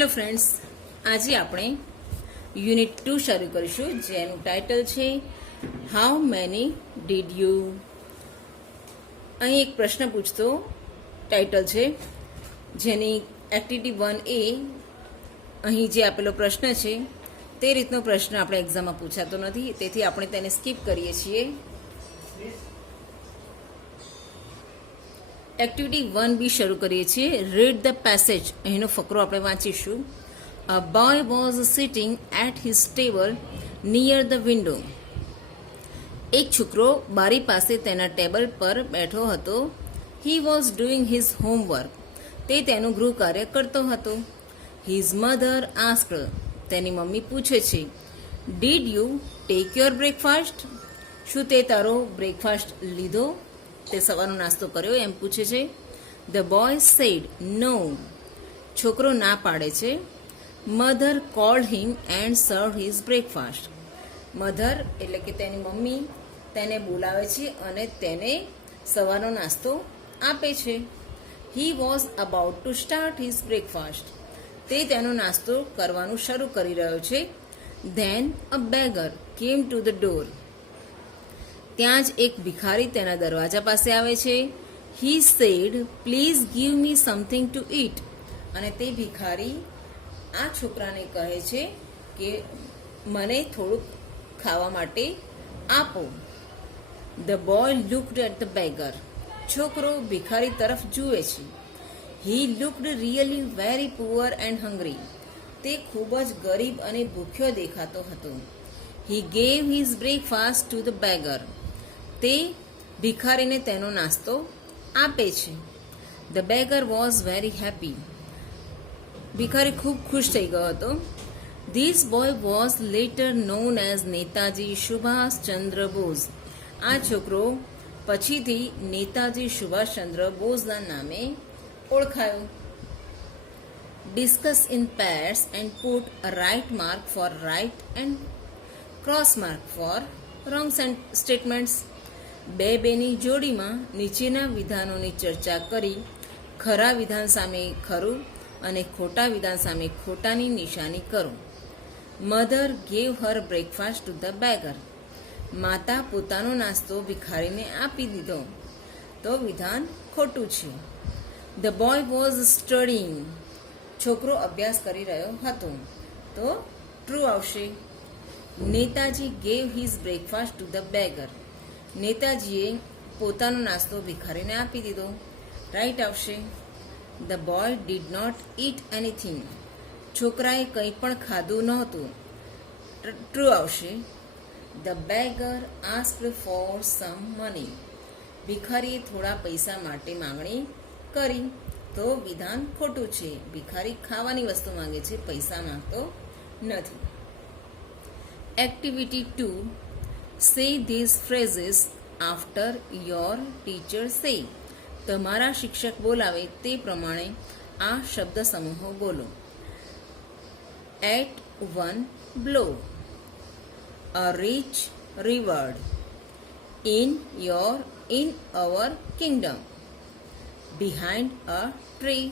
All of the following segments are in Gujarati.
હેલો ફ્રેન્ડ્સ, આજે આપણે યુનિટ 2 શરૂ કરીશું, જેનું ટાઇટલ છે હાઉ મેની ડીડ યુ. અહીં એક પ્રશ્ન પૂછતો ટાઇટલ છે, જેની એક્ટિવિટી 1A અહીં જે આપેલો પ્રશ્ન છે તે રીતનો પ્રશ્ન આપણે એક્ઝામમાં પૂછાતો નથી, તેથી આપણે તેને સ્કીપ કરીએ છીએ. એક્ટિવિટી 1B શરૂ કરીએ છીએ. Read the passage. અહીંનો ફકરો આપણે વાંચીશું. A boy was sitting at his table near the window. એક છોકરો બારી પાસે તેના ટેબલ પર બેઠો હતો. He was doing his homework. તે તેનું ગૃહ કાર્ય કરતો હતો. His mother asked. તેની મમ્મી પૂછે છે, did you take your breakfast. શું તે તારો બ્રેકફાસ્ટ લીધો? તે સવારનો નાસ્તો કર્યો એમ પૂછે છે. The boy said no. છોકરો ના પાડે છે. Mother called him and serve his breakfast. Mother એટલે કે તેની મમ્મી તેને બોલાવે છે અને તેને સવારનો નાસ્તો આપે છે. He was about to start his breakfast. તે તેનો નાસ્તો કરવાનું શરૂ કરી રહ્યો છે. Then a beggar came to the door. ત્યાં જ એક ભિખારી તેના દરવાજા પાસે આવે છે. He said please give me something to eat. અને તે ભિખારી આ છોકરાને કહે છે કે મને થોડુંક ખાવા માટે આપો. The boy looked at the beggar. છોકરો ભિખારી તરફ જુએ છે. He looked really very poor and hungry. તે ખૂબ જ ગરીબ અને ભૂખ્યો દેખાતો હતો. He gave his breakfast to the beggar. તે ભિખારીને તેનો નાસ્તો આપે છે. The beggar was very happy. ભિખારી ખૂબ ખુશ થઈ ગયો હતો. This boy was later known as Netaji Subhash Chandra Bose. આ છોકરો પછીથી નેતાજી સુભાષચંદ્ર બોઝના નામે ઓળખાયો. Discuss in pairs and put a right mark for right and cross mark for wrong statements. બેની જોડીમાં નીચેના વિધાનોની ચર્ચા કરી ખરા વિધાન સામે ખરું અને ખોટા વિધાન સામે ખોટાની નિશાની કરો. Mother gave Har breakfast to the beggar. માતા પોતાનો નાસ્તો ભિખારીને આપી દીધો, તો વિધાન ખોટું છે. The boy was studying. છોકરો અભ્યાસ કરી રહ્યો હતો, તો ટ્રુ આવશે. Netaji gave his breakfast to the beggar. નેતાજીએ પોતાનો નાસ્તો ભિખારીને આપી દીધો, રાઈટ આવશે. The boy did not eat anything. છોકરાએ કંઈ પણ ખાધું નહોતું, ટ્રુ આવશે. The beggar asked for some money. ભિખારીએ થોડા પૈસા માટે માંગણી કરી, તો વિધાન ખોટું છે. ભિખારી ખાવાની વસ્તુ માંગે છે, પૈસા માંગતો નથી. Activity 2. Say these phrases after your teacher say. તમારા શિક્ષક બોલાવે તે પ્રમાણે આ શબ્દ સમૂહો બોલો. At one blow. A rich reward. In our kingdom. Behind a tree.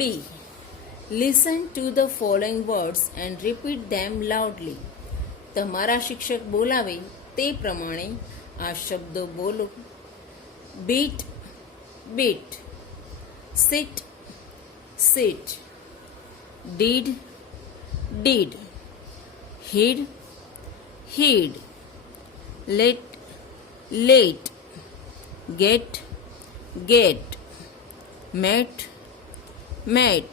B. Listen to the following words and repeat them loudly. તમારા શિક્ષક બોલાવે તે પ્રમાણે આ શબ્દો બોલો. beat, beat. sit, sit. did, did. hid, hid. let, late. get, get. met, met.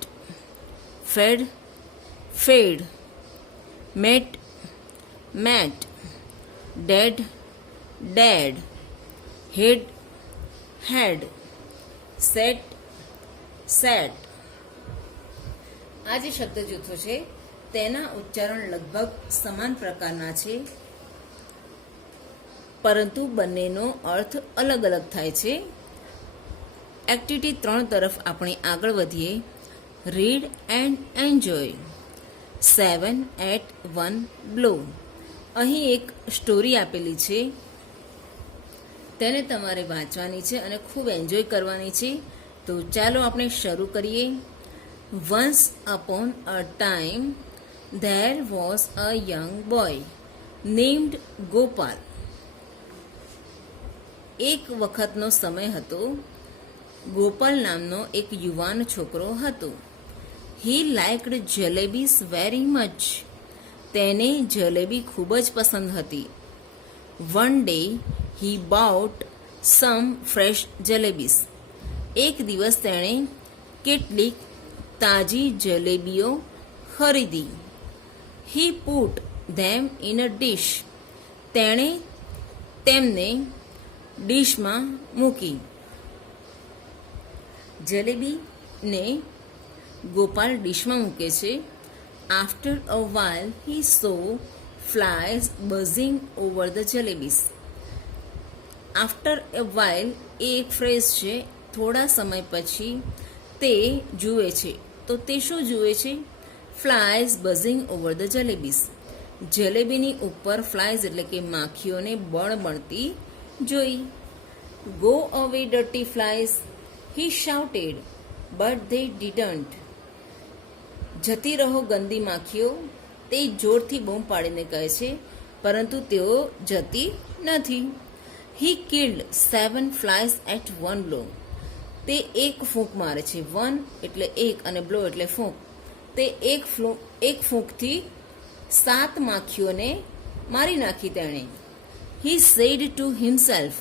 fed, fed. met, met. dead, dead. hid, had. set, set. આ જે શબ્દ જૂથો છે તેના ઉચ્ચારણ લગભગ સમાન પ્રકારના છે, પરંતુ બંનેનો અર્થ અલગ અલગ થાય છે. એક્ટિવિટી 3 તરફ આપણે આગળ વધીએ. Read and enjoy. 7 at 1 blow. અહીં એક સ્ટોરી આપેલી છે. તેને તમારે વાંચવાની છે અને ખૂબ એન્જોય કરવાની છે. તો ચાલો આપણે શરૂ કરીએ. Once upon a time there was a young boy named Gopal. એક વખતનો સમય હતો. ગોપાલ નામનો એક યુવાન છોકરો હતો. He liked jalebis very much. તેને જલેબી ખૂબ જ પસંદ હતી. One day he bought some fresh jalebis. એક દિવસ તેણે કેટલીક તાજી જલેબીઓ ખરીદી. He put them in a dish. તેણે તેમને ડીશમાં મૂકી. જલેબીને ગોપાલ ડીશમાં મૂકે છે. After a while he saw flies buzzing over the jalebis. After a while એ એક ફ્રેઝ છે. થોડા સમય પછી તે જુએ છે. તો તે શું જુએ છે? Flies buzzing over the jalebis. જલેબીની ઉપર ફ્લાઇઝ એટલે કે માખીઓને બળબળતી જોઈ. Go away dirty flies he shouted but they didn't. જતી રહો ગંદી માખીઓ, તે જોરથી બૂમ પાડીને કહે છે, પરંતુ તેઓ જતી નથી. He killed 7 flies at one blow. તે એક ફૂંક મારે છે. વન એટલે એક અને બ્લો એટલે ફૂંક. તે એક ફૂંકથી 7 માખીઓને મારી નાખી તેણે. He said to himself,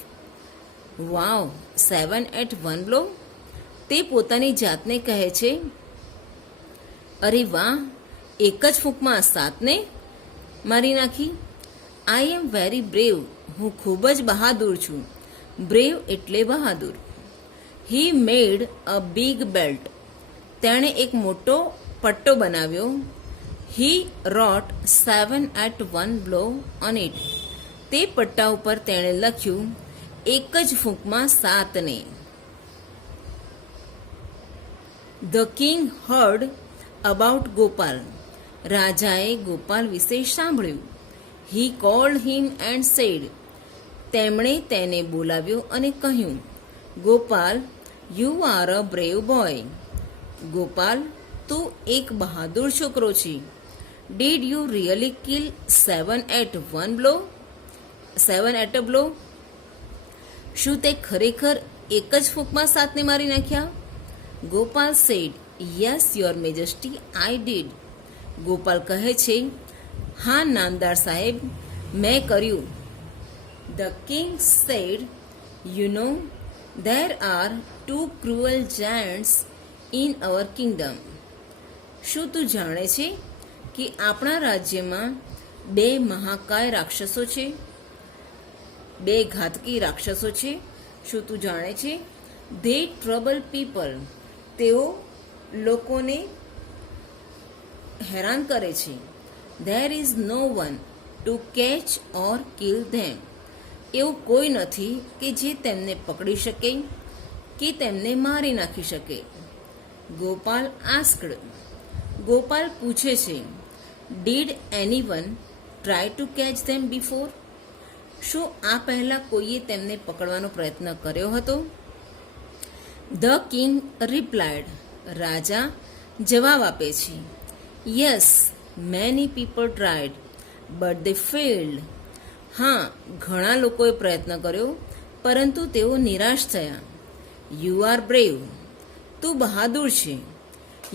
wow 7 at one blow. તે પોતાની જાતને કહે છે, અરે વાહ, એક જ ફૂંકમાં 7ને મારી નાખી. આઈ એમ વેરી બ્રેવ. હું ખૂબ જ બહાદુર છું. બ્રેવ એટલે બહાદુર. હી મેડ અ બિગ બેલ્ટ. તેણે એક મોટો પટ્ટો બનાવ્યો. He wrote 7 at one blow on it. તે પટ્ટા ઉપર તેણે લખ્યું એક જ ફૂંકમાં 7ને. The king heard about Gopal. રાજાએ ગોપાલ વિશે સાંભળ્યું. He called him and said. તેમણે તેને બોલાવ્યો અને કહ્યું, Gopal, you are a brave boy. Gopal, તું એક બહાદુર છોકરો છે. Did you really kill 7 at one blow? 7 at a blow? શું તે ખરેખર એક જ ફૂંકમાં 7ને મારી નાખ્યા? Gopal said, yes your majesty, I did. Gopal કહે છે, હા નામદાર સાહેબ, મેં કર્યું. The king said, you know, there are 2 cruel giants in our kingdom. શું તું જાણે છે કે આપણા રાજ્યમાં 2 મહાકાય રાક્ષસો છે? 2 ઘાતકી રાક્ષસો છે. શું તું જાણે છે? they trouble people. તેઓ લોકોને હેરાન કરે છે. there is no one to catch or kill them. એવું કોઈ નથી કે જે તેમને પકડી શકે કે તેમને મારી નાખી શકે. ગોપાલ આસ્કડ. ગોપાલ પૂછે છે, did anyone try to catch them before? શું આ પહેલાં કોઈએ તેમને પકડવાનો પ્રયત્ન કર્યો હતો? The king replied. રાજા જવાબ આપે છે, yes many people tried but they failed. હા, ઘણા લોકોએ પ્રયત્ન કર્યો પરંતુ તેઓ નિરાશ થયા. You are brave. તું બહાદુર છે.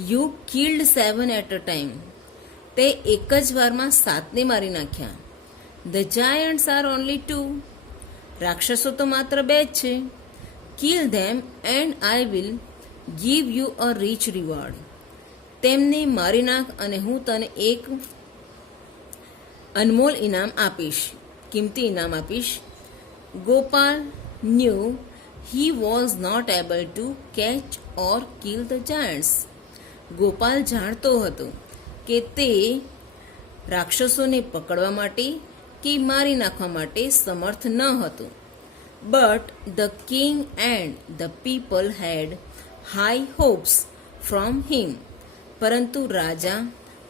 You killed 7 at a time. તે એક જ વારમાં 7ને મારી નાખ્યા. The giants are only 2. રાક્ષસો તો માત્ર 2 જ છે. Kill them and I will give you a rich reward. તેમને મારી નાખ અને હું તને એક અનમોલ ઇનામ આપીશ, કિંમતી ઇનામ આપીશ. Gopal knew he was not able to catch or kill the giants. Gopal જાણતો હતો કે તે રાક્ષસોને પકડવા માટે કે મારી નાખવા માટે સમર્થ ન હતો. But the king and the people had high hopes from him. પરંતુ રાજા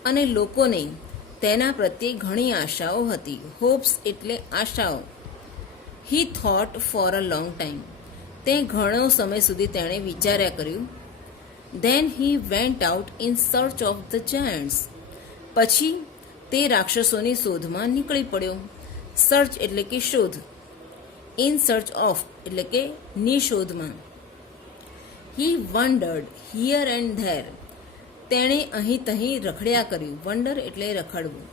અને લોકોને તેના પ્રત્યે ઘણી આશાઓ હતી. હોપ્સ એટલે આશાઓ. હી thought for a long time. તે ઘણો સમય સુધી તેણે વિચાર્યા કર્યું. Then he went out in search of the Giants. પછી તે રાક્ષસોની શોધમાં નીકળી પડ્યો. સર્ચ એટલે કે શોધ. ઇન સર્ચ ઓફ એટલે કે ની શોધમાં. He wondered here and there. તેણે અહીં તહીં રખડ્યા કર્યું. વન્ડર એટલે રખડવું.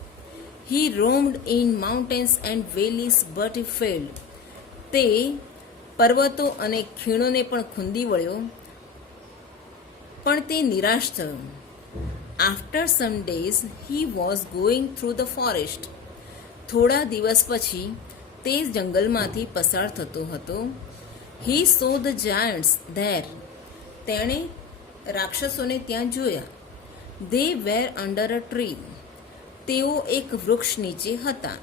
He roamed in mountains and valleys but he failed. તે પર્વતો અને ખીણોને પણ ખૂંદી વળ્યો, પણ તે નિરાશ થયો. After some days he was going through the forest. થોડા દિવસ પછી તે જંગલમાંથી પસાર થતો હતો. હી સો ધ જાયન્ટ્સ ધેર. તેણે રાક્ષસોને ત્યાં જોયા. દે વેર અંડર અ ટ્રી. તેઓ એક વૃક્ષ નીચે હતા.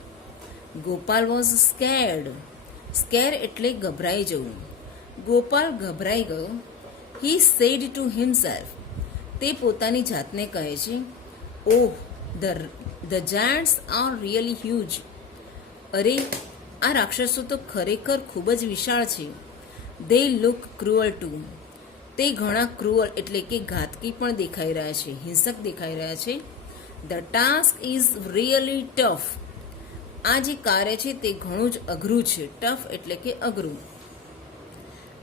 Gopal was scared. સ્કેર એટલે ગભરાઈ જવું. ગોપાલ ગભરાઈ ગયો. He said to himself. તે પોતાની જાતને કહે છે, oh, the giants are really huge. અરે, આ રાક્ષસો તો ખરેખર ખૂબ જ વિશાળ છે. They look cruel too. તે ઘણા ક્રુઅલ એટલે કે ઘાતકી પણ દેખાઈ રહ્યા છે, હિંસક દેખાઈ રહ્યા છે. The task is really tough. આ જે કાર્ય છે તે ઘણું જ અઘરું છે. ટફ એટલે કે અઘરું.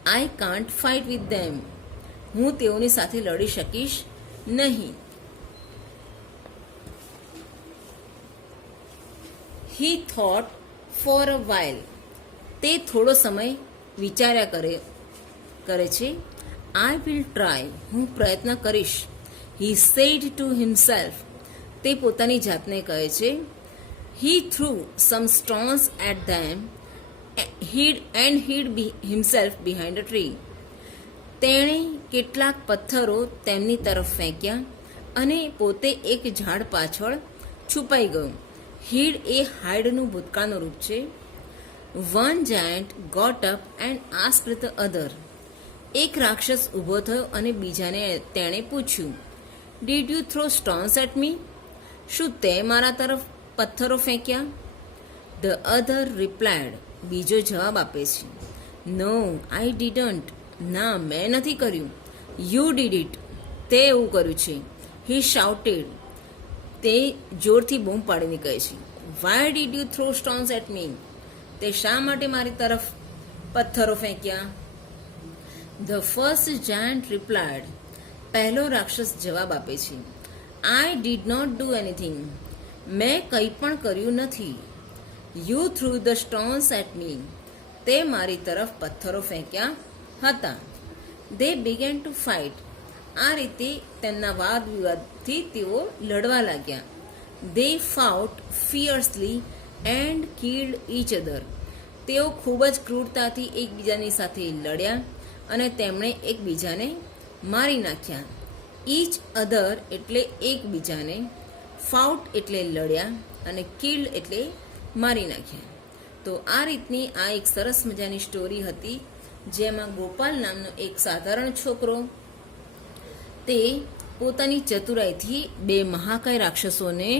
I can't fight with them. હું તેઓની સાથે લડી શકીશ નહીં. He thought for a while. તે થોડો સમય વિચાર્યા કરે છે. I will try. હું પ્રયત્ન કરીશ. He said to himself. તે પોતાની જાતને કહે છે. He threw some stones at them and hid himself behind a tree. તેણે કેટલાક પથ્થરો તેમની તરફ ફેંક્યા અને પોતે એક ઝાડ પાછળ છુપાઈ ગયો. હીડ એ હાઇડનું ભૂતકાળનું રૂપ છે. One giant got up and asked the other. એક રાક્ષસ ઊભો થયો અને બીજાને તેણે પૂછ્યું, did you throw stones at me? શું તે મારા તરફ પથ્થરો ફેંક્યા? The other replied. બીજો જવાબ આપે છે, નો, આઈ ડીડન્ટ. ના, મેં નથી કર્યું. You did it. તે એવું કર્યું છે. He shouted. તે જોરથી બૂમ પાડીને કહે છે, why did you throw stones at me? તે શા માટે મારી તરફ પથ્થરો ફેંક્યા? The first giant replied. પહેલો રાક્ષસ જવાબ આપે છે, I did not do anything. મેં કંઈ પણ કર્યું નથી. You threw the stones at me. તે મારી તરફ પથ્થરો ફેંક્યા હતા. They began to fight. આ રીતે તેમના વાદ વિવાદથી તેઓ લડવા લાગ્યા. દે ફાઉટ ફિયર્સલી એન્ડ કિલ્ડ ઈચ અધર. તેઓ ખૂબ જ ક્રૂરતાથી એકબીજાની સાથે લડ્યા અને તેમણે એકબીજાને મારી નાખ્યા. ઈચ અધર એટલે એકબીજાને, ફાઉટ એટલે લડ્યા અને કિલ્ડ એટલે મારી નાખ્યા. તો આ રીતની આ એક સરસ મજાની સ્ટોરી હતી, જેમાં ગોપાલ નામનો એક સાધારણ છોકરો તે પોતાની ચતુરાઈથી બે મહાકાય રાક્ષસોને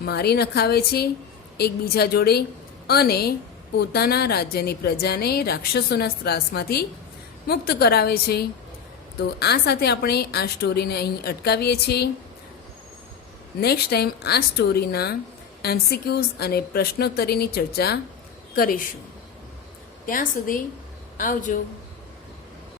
મારી નખાવે છે એકબીજા જોડે અને પોતાના રાજ્યની પ્રજાને રાક્ષસોના ત્રાસમાંથી મુક્ત કરાવે છે. તો આ સાથે આપણે આ સ્ટોરીને અહીં અટકાવીએ છીએ. નેક્સ્ટ ટાઈમ આ સ્ટોરીના એમસીક્યુઝ અને પ્રશ્નોત્તરીની ચર્ચા કરીશું. ત્યાં સુધી આવજો.